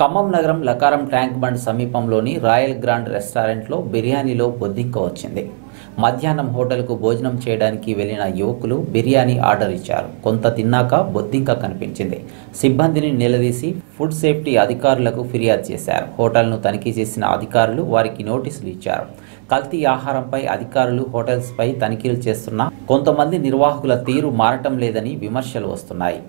ఖమ్మం నగరం లకారం tank bund సమీపంలోని royal grand రెస్టారెంట్లో బిర్యానీలో బొద్దింక వచ్చింది. మధ్యాహ్నం హోటల్కు భోజనం చేయడానికి వెళ్లిన యువకులు బిర్యానీ ఆర్డర్ ఇచ్చారు. కొంత తిన్నాక బొద్దింక కనిపించింది. సిబ్బందిని నిలదీసి ఫుడ్ సేఫ్టీ అధికారులకు ఫిర్యాదు చేశారు. హోటల్ను తనిఖీ చేసిన అధికారులు వారికి నోటీసులు ఇచ్చారు. కల్తీ ఆహారంపై అధికారులు హోటల్స్పై తనిఖీలు చేస్తున్నా కొంతమంది నిర్వాహకుల తీరు మారటం లేదని విమర్శలు వస్తున్నాయి.